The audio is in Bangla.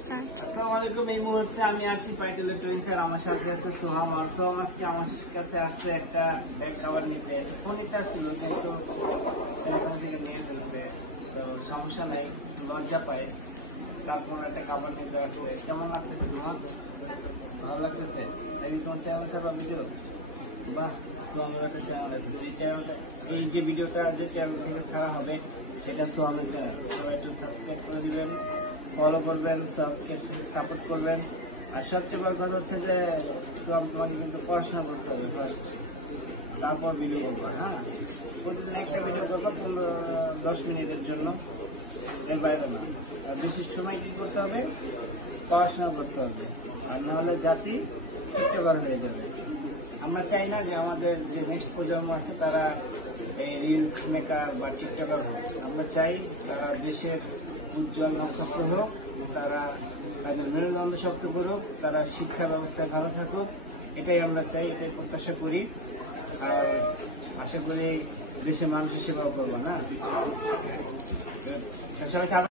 স্টার্ট। আসসালামু আলাইকুম। এই মুহূর্তে আমি আছি পাইটেল টুইন্সের, আমার সাথে আছে সোহাম। আর সোহাম আজকে আমার কাছে আসছে একটা ব্যাগ কভার নিতে। ফোন নিতে আসছিল, কিন্তু সেখান থেকে নিয়ে ফেলছে, তো সমস্যা নাই, লজ্জা পায়। তারপর একটা কাভার নিতে আসছে। কেমন লাগতেছে তোমার? ভালো লাগতেছে? এই তোমার চ্যানেল ছাড়া ভিডিও? বাহ, সোহামের একটা চ্যানেল আছে। সেই চ্যানেলটা, এই যে ভিডিওটা যে চ্যানেল থেকে ছাড়া হবে সেটা সোহামের চ্যানেল। সবাই একটু সাবস্ক্রাইব করে দিবেন, ফলো করবেন, সবকে সাপোর্ট করবেন। আর সবচেয়ে বড় কথা হচ্ছে যে সোহাম, তোমাকে কিন্তু পড়াশোনা করতে হবে ফার্স্ট, তারপর ভিডিও করবো। হ্যাঁ, প্রতিদিন একটা ভিডিও করবো 10 মিনিটের জন্য, এর বাইরে না। আর বেশি সময় কি করতে হবে? পড়াশোনা করতে হবে, আর না হলে জাতি টিকটকার হয়ে যাবে। আমরা চাই না যে আমাদের যে নেক্সট প্রজন্ম আছে তারা এই রিলস মেকার বা টিকটকার হোক। আমরা চাই তারা দেশের উজ্জ্বল নক্ষত্র হোক, তারা তাদের মেরুদণ্ড শক্ত করুক, তারা শিক্ষা ব্যবস্থায় ভালো থাকুক। এটাই আমরা চাই, এটাই প্রত্যাশা করি। আর আশা করি দেশের মানুষের সেবাও করবো না। সবাই